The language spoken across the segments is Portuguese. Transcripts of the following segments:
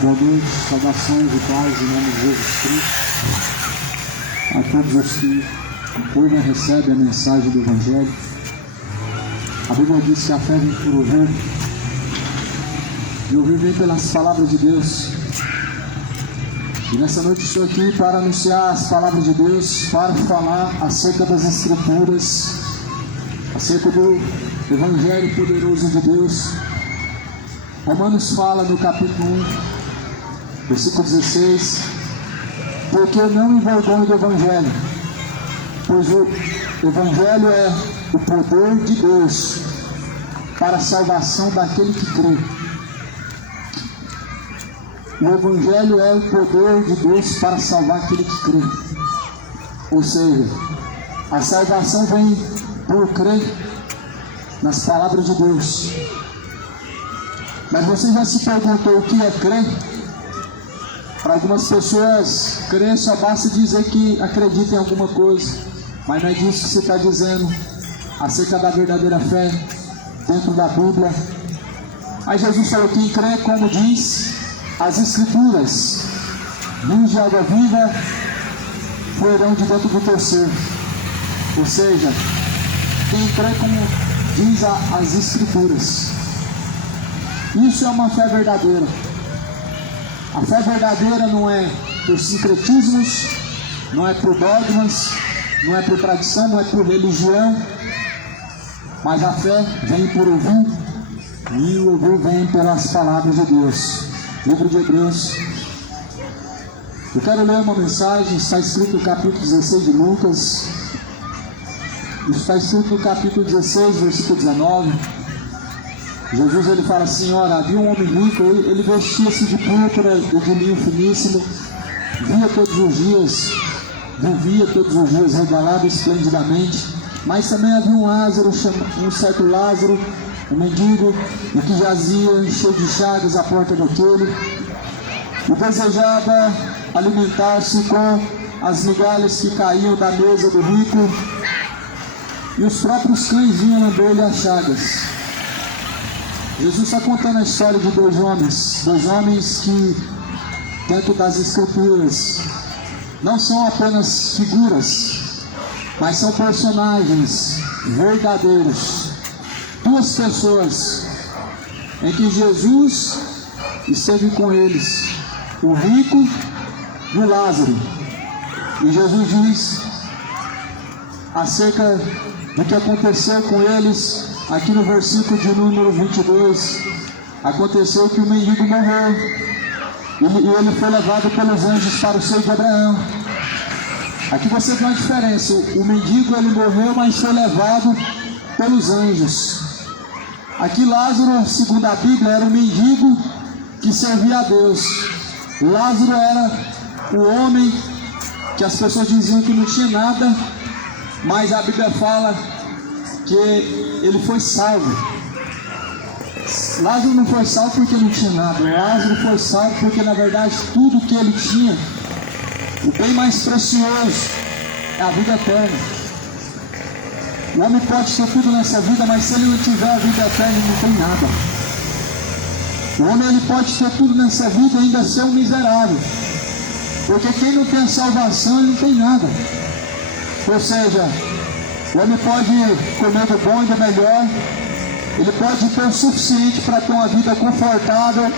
Boa noite, saudações de paz em nome de Jesus Cristo a todos os que ouvem e recebem a mensagem do Evangelho. A Bíblia diz que a fé vem por ouvir, e ouvir vem pelas palavras de Deus. E nessa noite estou aqui para anunciar as palavras de Deus, para falar acerca das Escrituras, acerca do Evangelho poderoso de Deus. Romanos fala no capítulo 1, versículo 16: porque não envergonho do Evangelho, pois o Evangelho é o poder de Deus para a salvação daquele que crê. O Evangelho é o poder de Deus para salvar aquele que crê. Ou seja, a salvação vem por crer nas palavras de Deus. Mas você já se perguntou o que é crer? Para algumas pessoas, crer só basta dizer que acredita em alguma coisa, mas não é disso que você está dizendo acerca da verdadeira fé dentro da Bíblia. Aí Jesus falou que crê, como diz as Escrituras: rios de água viva fluirão de dentro do teu ser. Ou seja, quem crê como diz as Escrituras. Isso é uma fé verdadeira. A fé verdadeira não é por sincretismos, não é por dogmas, não é por tradição, não é por religião, mas a fé vem por ouvir, e o ouvir vem pelas palavras de Deus. Livro de Hebreus. Eu quero ler uma mensagem, está escrito no capítulo 16 de Lucas. Está escrito no capítulo 16, versículo 19. Jesus ele fala assim: ora, havia um homem rico, ele vestia-se de púrpura e de linho finíssimo, vivia todos os dias regalado esplendidamente. Mas também havia um certo Lázaro, um mendigo, e que jazia cheio de chagas à porta daquele, e desejava alimentar-se com as migalhas que caíam da mesa do rico, e os próprios cães vinham lamber-lhe as chagas. Jesus está contando a história de dois homens que, dentro das Escrituras, não são apenas figuras, mas são personagens verdadeiros. Duas pessoas em que Jesus esteve com eles, o rico e o Lázaro. E Jesus diz acerca do que aconteceu com eles. Aqui no versículo de número 22, aconteceu que o mendigo morreu, e ele foi levado pelos anjos para o seio de Abraão. Aqui você vê uma diferença: o mendigo ele morreu, mas foi levado pelos anjos. Aqui Lázaro, segundo a Bíblia, era um mendigo que servia a Deus. Lázaro era o homem que as pessoas diziam que não tinha nada, mas a Bíblia fala que ele foi salvo. Lázaro não foi salvo porque não tinha nada. Lázaro foi salvo porque na verdade tudo que ele tinha, o bem mais precioso, é a vida eterna. O homem pode ter tudo nessa vida, mas se ele não tiver a vida eterna, ele não tem nada. O homem ele pode ter tudo nessa vida e ainda ser um miserável, porque quem não tem a salvação, ele não tem nada. Ou seja, o homem pode comer do bom e do melhor, ele pode ter o suficiente para ter uma vida confortável,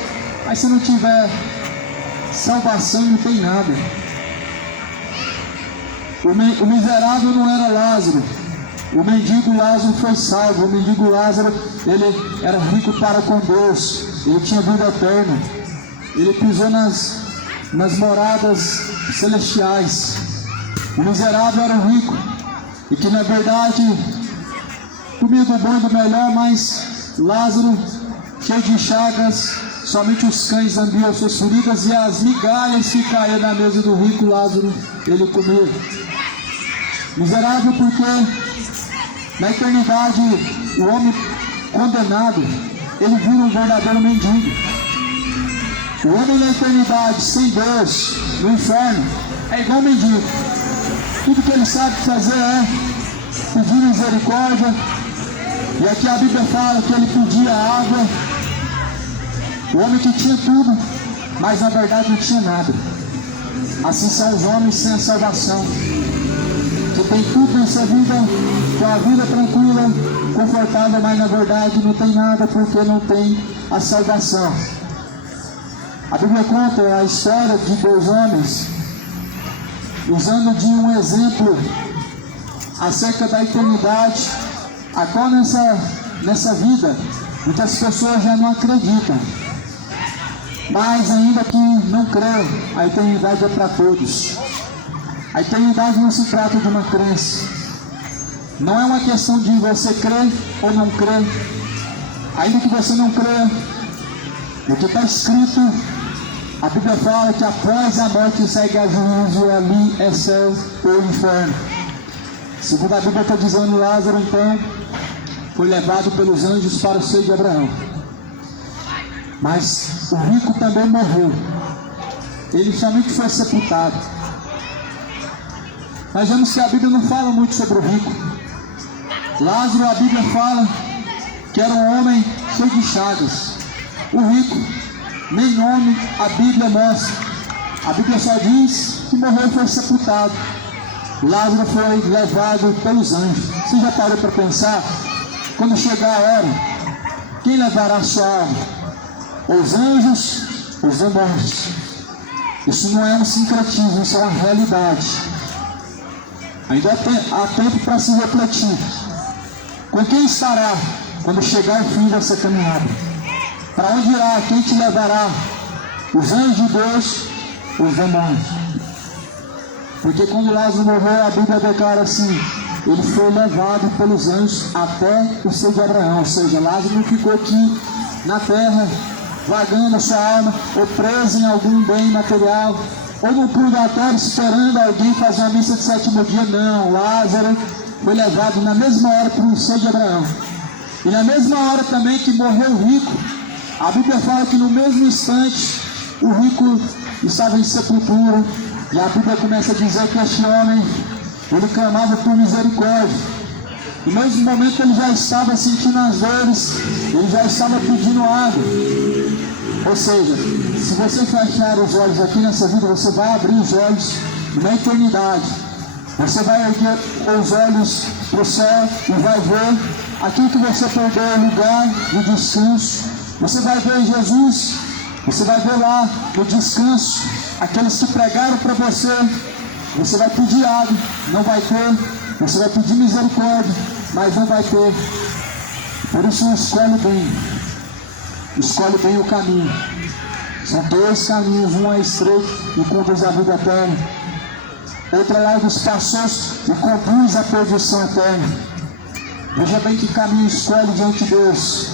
mas se não tiver salvação, não tem nada. O miserável não era Lázaro, o mendigo Lázaro foi salvo. O mendigo Lázaro, ele era rico para com Deus, ele tinha vida eterna, ele pisou nas moradas celestiais. O miserável era o rico, e que na verdade comia do bom e do melhor, mas Lázaro, cheio de chagas, somente os cães lambiam as suas feridas, e as migalhas que caíam na mesa do rico Lázaro, ele comia. Miserável porque na eternidade o homem condenado, ele vira um verdadeiro mendigo. O homem na eternidade, sem Deus, no inferno, é igual um mendigo. Tudo que ele sabe fazer é pedir misericórdia. E aqui a Bíblia fala que ele pedia água. O homem que tinha tudo, mas na verdade não tinha nada. Assim são os homens sem a salvação, que tem tudo nessa vida, com a vida tranquila, confortável, mas na verdade não tem nada porque não tem a salvação. A Bíblia conta a história de dois homens, usando de um exemplo acerca da eternidade, a qual nessa vida muitas pessoas já não acreditam, mas ainda que não creem, a eternidade é para todos. A eternidade não se trata de uma crença, não é uma questão de você crer ou não crer. Ainda que você não creia, o que está escrito, a Bíblia fala que após a morte segue a juízo, ali é céu ou inferno. Segundo a Bíblia está dizendo, Lázaro então foi levado pelos anjos para o seio de Abraão. Mas o rico também morreu. Ele somente foi sepultado. Nós vemos que a Bíblia não fala muito sobre o rico. Lázaro, a Bíblia fala que era um homem cheio de chagas. O rico, nem nome a Bíblia mostra. A Bíblia só diz que morreu e foi sepultado. Lázaro foi levado pelos anjos. Você já parou para pensar? Quando chegar a hora, quem levará a sua alma? Os anjos, os demônios. Isso não é um sincretismo, isso é uma realidade. Ainda há tempo para se refletir. Com quem estará quando chegar o fim dessa caminhada? Para onde irá? Quem te levará? Os anjos de Deus, os demônios. Porque quando Lázaro morreu, a Bíblia declara assim: ele foi levado pelos anjos até o seio de Abraão. Ou seja, Lázaro não ficou aqui na terra, vagando a sua alma, ou preso em algum bem material, ou no purgatório esperando alguém fazer uma missa de sétimo dia. Não, Lázaro foi levado na mesma hora para o seio de Abraão. E na mesma hora também que morreu o rico, a Bíblia fala que no mesmo instante o rico estava em sepultura. E a Bíblia começa a dizer que este homem, ele clamava por misericórdia. No mesmo momento ele já estava sentindo as dores, ele já estava pedindo água. Ou seja, se você fechar os olhos aqui nessa vida, você vai abrir os olhos na eternidade. Você vai erguer os olhos para o céu e vai ver aquilo que você perdeu, o lugar de descanso. Você vai ver Jesus, você vai ver lá no descanso aqueles que pregaram para você. Você vai pedir água, não vai ter. Você vai pedir misericórdia, mas não vai ter. Por isso escolhe bem. Escolhe bem o caminho. São dois caminhos, um é estreito e conduz à vida eterna. Outro é largo espaçoso e conduz à perdição eterna. Veja bem que caminho escolhe diante de Deus.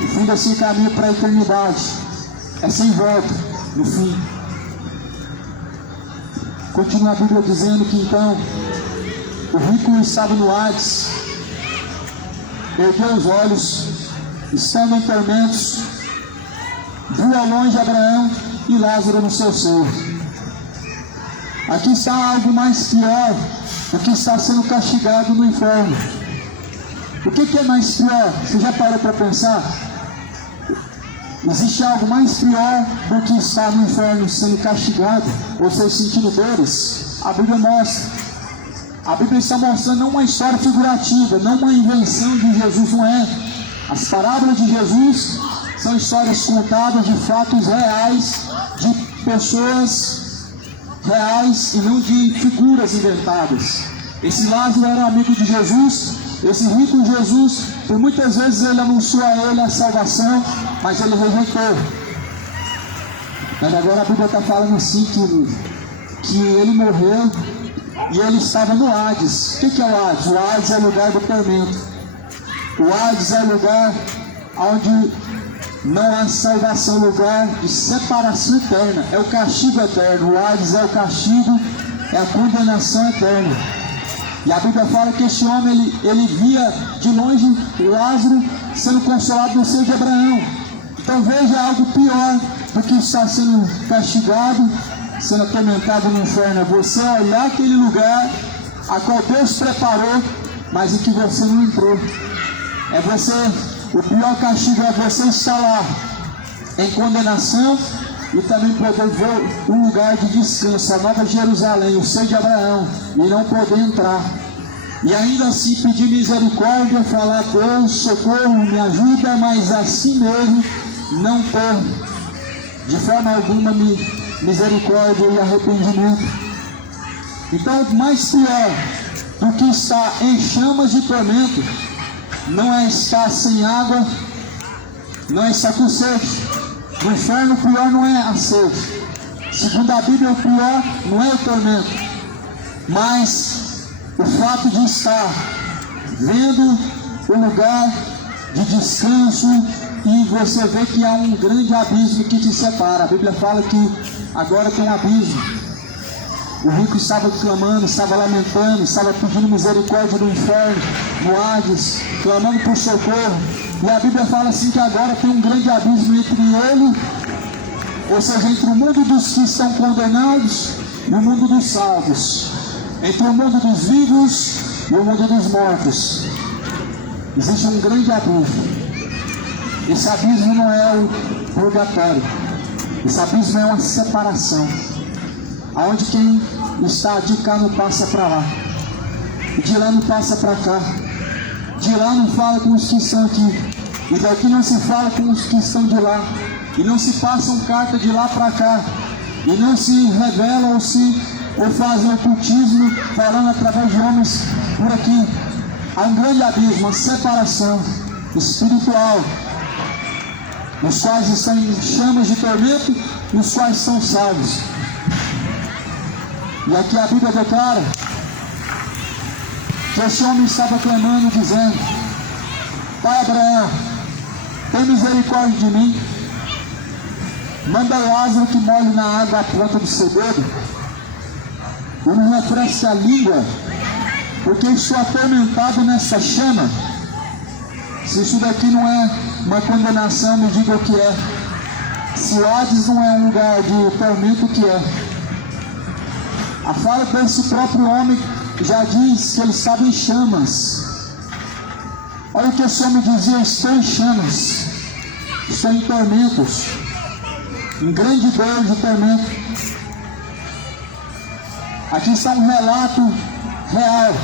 O fim desse caminho para a eternidade é sem volta, no fim. Continua a Bíblia dizendo que então o rico estava no Hades, ergueu os olhos, estando em tormentos, viu ao longe Abraão e Lázaro no seu seio. Aqui está algo mais pior do que está sendo castigado no inferno. O que é mais pior? Você já parou para pensar? Existe algo mais pior do que estar no inferno sendo castigado ou ser sentindo dores? A Bíblia mostra. A Bíblia está mostrando não uma história figurativa, não uma invenção de Jesus, não é. As parábolas de Jesus são histórias contadas de fatos reais, de pessoas reais e não de figuras inventadas. Esse Lázaro era amigo de Jesus, esse rico Jesus, por muitas vezes ele anunciou a ele a salvação, mas ele rejeitou. Mas agora a Bíblia está falando assim que ele morreu e ele estava no Hades. O que é o Hades? O Hades é o lugar do tormento. O Hades é o lugar onde não há salvação, lugar de separação eterna. É o castigo eterno. O Hades é o castigo, é a condenação eterna. E a Bíblia fala que este homem, ele via de longe Lázaro sendo consolado no seio de Abraão. Então veja algo pior do que estar sendo castigado, sendo atormentado no inferno. É você olhar aquele lugar a qual Deus preparou, mas em que você não entrou. É você, o pior castigo é você estar lá em condenação, e também poder ver o lugar de descanso, a Nova Jerusalém, o seio de Abraão, e não poder entrar. E ainda assim pedir misericórdia, falar: Deus, socorro, me ajuda, mas assim mesmo não ter de forma alguma misericórdia e arrependimento. Então, mais pior do que estar em chamas de tormento não é estar sem água, não é estar com sede. No inferno, o pior não é a sede. Segundo a Bíblia, o pior não é o tormento, mas o fato de estar vendo o lugar de descanso e você vê que há um grande abismo que te separa. A Bíblia fala que agora tem um abismo. O rico estava clamando, estava lamentando, estava pedindo misericórdia do inferno, no Hades, clamando por socorro. E a Bíblia fala assim que agora tem um grande abismo entre ele, ou seja, entre o mundo dos que estão condenados e o mundo dos salvos, entre o mundo dos vivos e o mundo dos mortos. Existe um grande abismo. Esse abismo não é o purgatório, esse abismo é uma separação, aonde quem está de cá não passa para lá, de lá não passa para cá, de lá não fala com os que estão aqui, e daqui não se fala com os que estão de lá, e não se passam carta de lá para cá, e não se revela ou fazem ocultismo falando através de homens por aqui. Há um grande abismo, uma separação espiritual, os quais estão em chamas de tormento e os quais são salvos. E aqui a Bíblia declara que esse homem estava clamando, dizendo: Pai Abraão, tem misericórdia de mim, manda Lázaro que molhe na água a planta do seu dedo e me refresque a língua, porque estou atormentado nessa chama. Se isso daqui não é uma condenação, me diga o que é. Se o Hades não é um lugar de tormento, o que é? A fala desse próprio homem já diz que ele estava em chamas. Olha o que esse homem dizia: estou em chamas, estou em tormentos, em grande dor de tormento. Aqui está um relato real,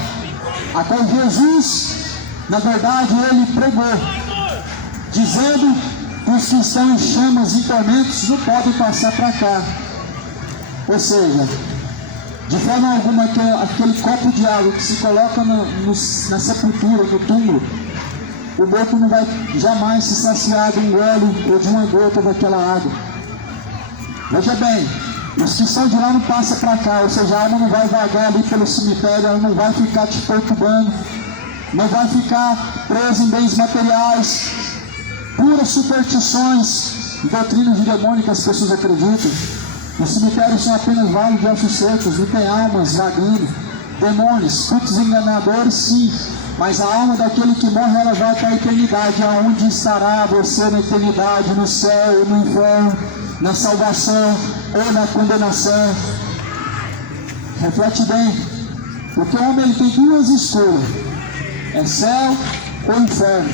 a qual Jesus, na verdade, ele pregou, dizendo que os que estão em chamas e tormentos não podem passar para cá. Ou seja, de forma alguma, aquele copo de água que se coloca na sepultura, no túmulo, o morto não vai jamais se saciar de um gole ou de uma gota daquela água. Veja bem, os que são de lá não passam para cá, ou seja, a alma não vai vagar ali pelo cemitério, ela não vai ficar te perturbando, não vai ficar presa em bens materiais, puras superstições, doutrinas de demônio que as pessoas acreditam. Os cemitérios são apenas vales de ossos secos, não tem almas vagando, demônios, cultos enganadores, sim, mas a alma daquele que morre, ela vai para a eternidade. Aonde estará você na eternidade? No céu ou no inferno, na salvação ou na condenação? Reflete bem, porque o homem ele tem duas escolhas: é céu ou inferno,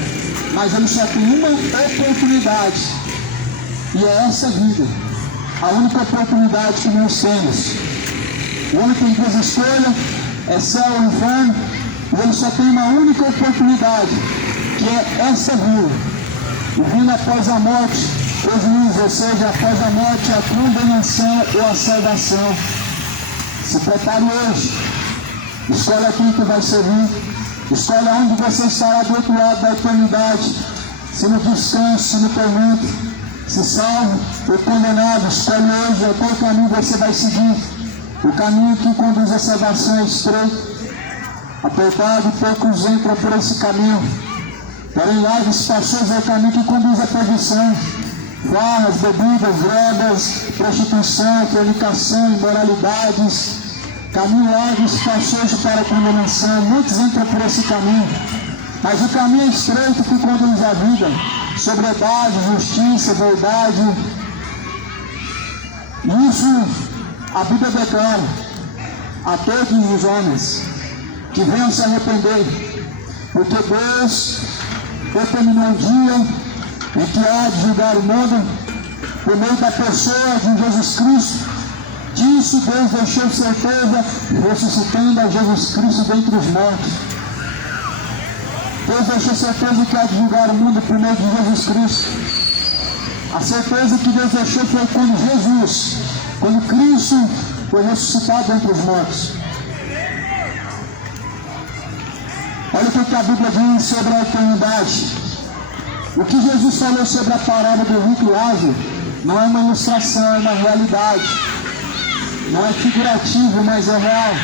mas ele só tem uma oportunidade, e é essa vida, a única oportunidade que nós temos. O homem tem duas escolhas, é céu ou inferno, e ele só tem uma única oportunidade, que é essa vida, o vindo após a morte, o juízo, ou seja, após a morte, a condenação ou a salvação. Se prepare hoje, escolhe aquilo que vai servir, escolhe onde você estará do outro lado da eternidade, se no descanso, se no tormento, se salvo ou condenado. Escolhe hoje qual caminho você vai seguir. O caminho que conduz à salvação é estreito, apertado, e poucos entram por esse caminho. Porém, largos espaçosos é o caminho que conduz à perdição. Farras, bebidas, drogas, prostituição, fornicação, imoralidades, caminho largo e espaçoso para a condenação. Muitos entram por esse caminho, mas o caminho é estreito que conduz à vida, sobriedade, justiça, verdade. Isso a Bíblia declara a todos os homens que venham se arrepender, porque Deus determinou um dia em que há de julgar o mundo por meio da pessoa de Jesus Cristo. Disso Deus deixou certeza, ressuscitando a Jesus Cristo dentre os mortos. Deus deixou certeza que há de julgar o mundo por meio de Jesus Cristo. A certeza que Deus deixou foi quando Cristo foi ressuscitado dentre os mortos. Olha o que a Bíblia diz sobre a eternidade. O que Jesus falou sobre a parábola do rico e Lázaro não é uma ilustração, é uma realidade. Não é figurativo, mas é real.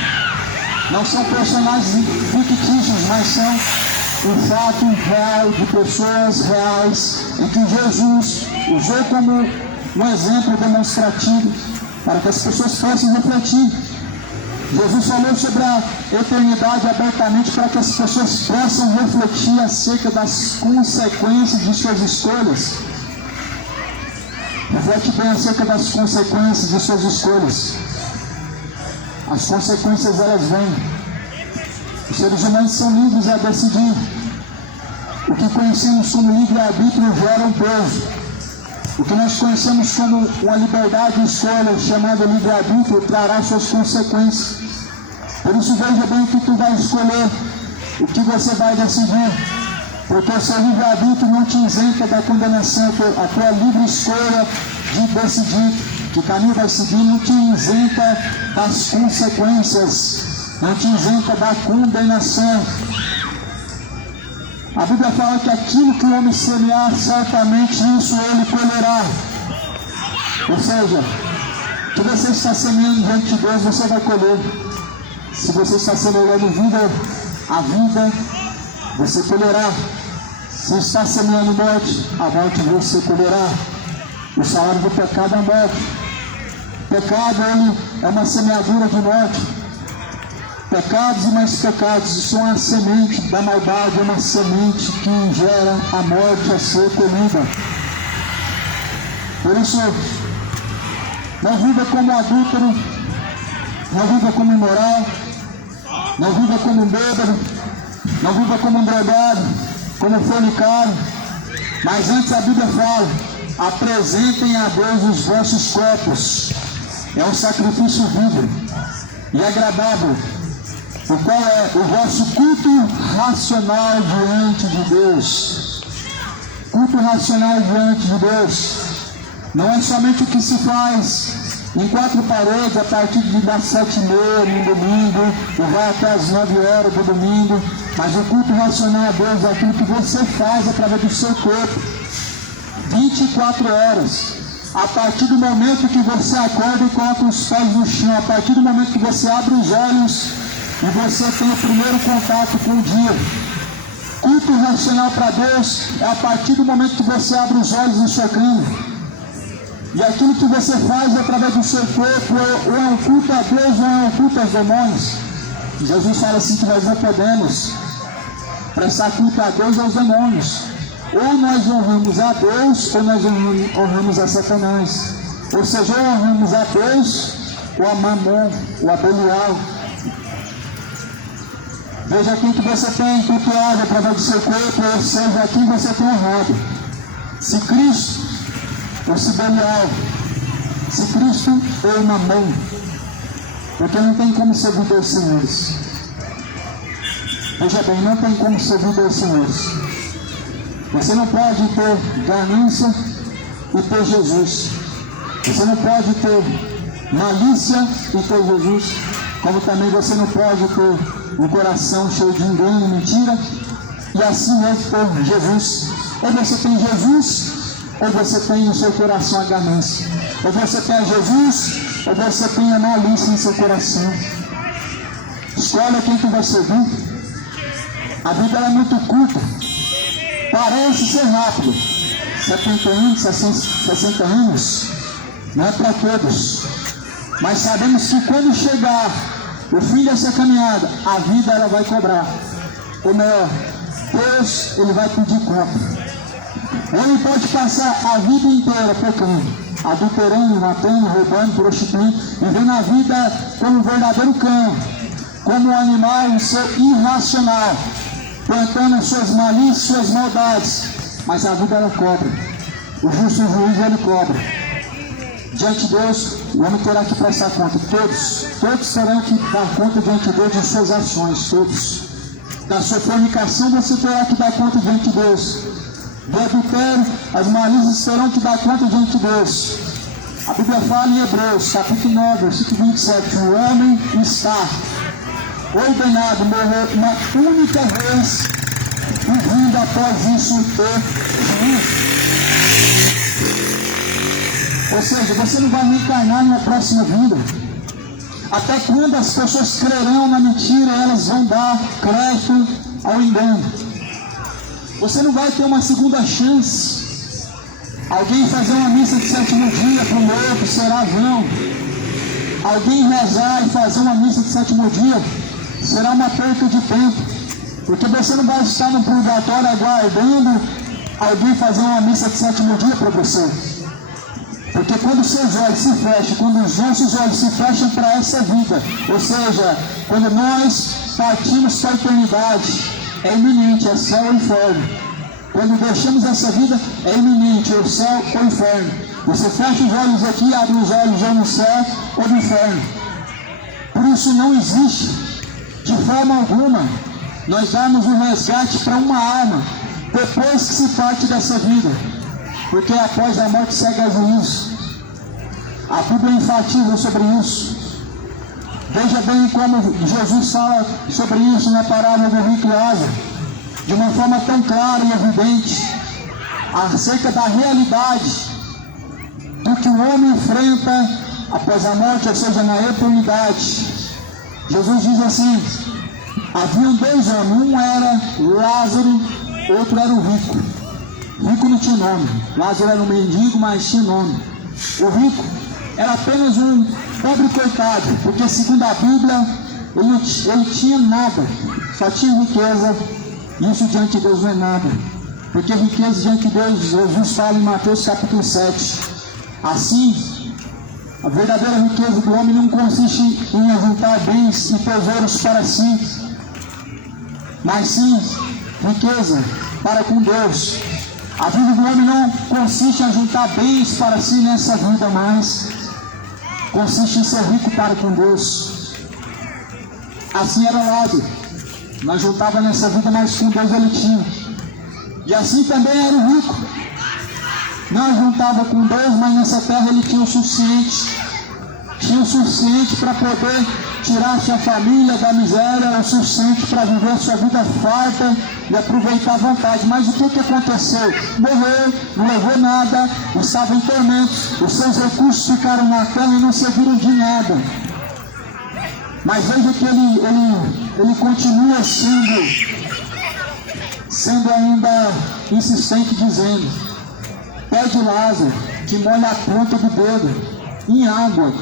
Não são personagens fictícios, mas são um fato real de pessoas reais em que Jesus usou como um exemplo demonstrativo para que as pessoas possam refletir. Jesus falou sobre a eternidade abertamente para que as pessoas possam refletir acerca das consequências de suas escolhas. Reflete bem acerca das consequências de suas escolhas. As consequências, elas vêm. Os seres humanos são livres a decidir. O que conhecemos como livre-arbítrio gera um peso. O que nós conhecemos como uma liberdade de escolha, chamada livre-arbítrio, trará suas consequências. Por isso, veja bem o que tu vai escolher, o que você vai decidir. Porque o seu livre-arbítrio não te isenta da condenação, a tua livre escolha de decidir que caminho vai seguir não te isenta das consequências, não te isenta da condenação. A Bíblia fala que aquilo que o homem semear, certamente isso ele colherá. Ou seja, o que você está semeando diante de Deus, você vai colher. Se você está semeando a vida, você colherá. Se está semeando morte, a morte você colherá. O salário do pecado é a morte. O pecado, ele é uma semeadura de morte. Pecados e mais pecados, isso é uma semente da maldade, é uma semente que gera a morte a ser colhida. Por isso, não viva como adúltero, não viva como imoral, não viva como bêbado, não viva como drogado, como fornicário, mas antes a Bíblia fala, apresentem a Deus os vossos corpos, é um sacrifício vivo e agradável, o qual é o vosso culto racional diante de Deus. Culto racional diante de Deus não é somente o que se faz em 4 paredes a partir das 7h30 no domingo e vai até as 9 horas do domingo, mas o culto racional a Deus é aquilo que você faz através do seu corpo 24 horas. A partir do momento que você acorda e coloca os pés no chão, a partir do momento que você abre os olhos e você tem o primeiro contato com o dia. Culto racional para Deus é a partir do momento que você abre os olhos no seu cama. E aquilo que você faz através do seu corpo, ou é um culto a Deus, ou é um culto aos demônios. Jesus fala assim que nós não podemos prestar culto a Deus e aos demônios. Ou nós honramos a Deus, ou nós honramos a Satanás. Ou seja, ou honramos a Deus, ou a Mamon, ou a Belial. Veja quem que você tem cultuado através do seu corpo, ou seja, a quem você tem honrado. Se Cristo ou se Belial, se Cristo ou Mamon, porque não tem como servir dois senhores. Veja bem, não tem como servir dois senhores. Você não pode ter ganância e ter Jesus. Você não pode ter malícia e ter Jesus, como também você não pode ter um coração cheio de engano e mentira, e assim é ter Jesus. Ou você tem Jesus, ou você tem no seu coração a ganância. Ou você tem a Jesus, ou você tem a malícia em seu coração. Escolha quem tu vai servir. A vida é muito curta. Parece ser rápido. 70 anos, 60 anos, não é para todos. Mas sabemos que quando chegar o fim dessa caminhada, a vida ela vai cobrar. Ou melhor, Deus ele vai pedir conta. O homem pode passar a vida inteira pecando, adulterando, matando, roubando, prostituindo, vivendo a vida como um verdadeiro cão, como um animal, um ser irracional, plantando as suas malícias, suas maldades, mas a vida ela cobra. O justo juiz ele cobra. Diante de Deus, o homem terá que prestar conta. Todos terão que dar conta diante de Deus de suas ações, todos. Da sua fornicação você terá que dar conta diante de Deus. Do adultério, as malícias terão que dar conta diante de Deus. A Bíblia fala em Hebreus, capítulo 9, versículo 27, o homem está ordenado morrer uma única vez e vindo após isso ter juízo. Ou seja, você não vai reencarnar na próxima vida. Até quando as pessoas crerão na mentira, elas vão dar crédito ao engano. Você não vai ter uma segunda chance. Alguém fazer uma missa de 7º dia para o morto será vão. Alguém rezar e fazer uma missa de 7º dia será uma perda de tempo. Porque você não vai estar no purgatório aguardando alguém fazer uma missa de 7º dia para você. Porque quando seus olhos se fecham, quando os nossos olhos se fecham para essa vida, ou seja, quando nós partimos para a eternidade, é iminente, é céu ou inferno. Quando deixamos essa vida, é iminente, é o céu ou inferno. Você fecha os olhos aqui e abre os olhos ou no céu ou no inferno. Por isso não existe, de forma alguma, nós darmos um resgate para uma alma, depois que se parte dessa vida. Porque após a morte segue a juízo. A Bíblia enfatiza sobre isso. Veja bem como Jesus fala sobre isso na parábola do rico e Lázaro, de uma forma tão clara e evidente, acerca da realidade do que o homem enfrenta após a morte, ou seja, na eternidade. Jesus diz assim: haviam 2 homens, um era Lázaro, outro era o rico. O rico não tinha nome. Lázaro era um mendigo, mas tinha nome. O rico era apenas um pobre coitado, porque segundo a Bíblia, ele tinha nada, só tinha riqueza. Isso diante de Deus não é nada, porque riqueza diante de Deus, Jesus fala em Mateus capítulo 7. Assim, a verdadeira riqueza do homem não consiste em ajuntar bens e tesouros para si, mas sim riqueza para com Deus. A vida do homem não consiste em juntar bens para si nessa vida, mas consiste em ser rico para com Deus. Assim era Lázaro. Não juntava nessa vida, mas com Deus ele tinha. E assim também era o rico. Não juntava com Deus, mas nessa terra ele tinha o suficiente. Tinha o suficiente para poder tirar sua família da miséria, o suficiente para viver a sua vida farta e aproveitar à vontade. Mas o que aconteceu? Morreu, não levou nada, estava em tormentos, os seus recursos ficaram na terra e não serviram de nada. Mas veja que ele continua sendo ainda insistente, dizendo: pede Lázaro que molhe a ponta do dedo em água,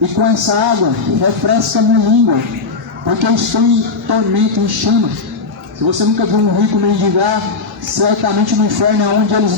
e com essa água refresca minha língua, porque eu estou em tormento, em chama. Se você nunca viu um rico mendigar, certamente no inferno é onde eles